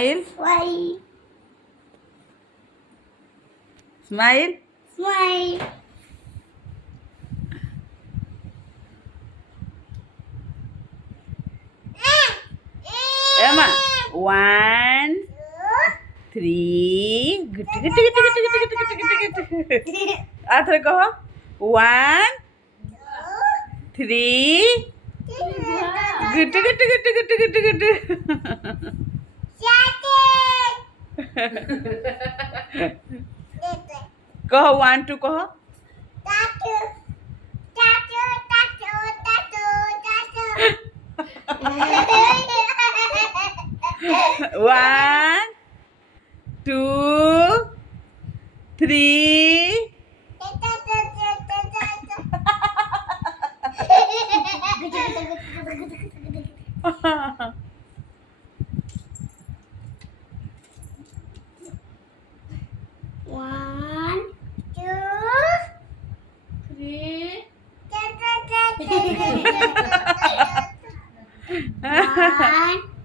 Smile. Smile. Smile. Emma. 1, 3. આ થરે કહો 1, 3. ગુટ ગુટ ગુટ ગુટ ગુટ ગુટ. કહો 1, 2 કહો. 1, 2, 3. One, two, three. One,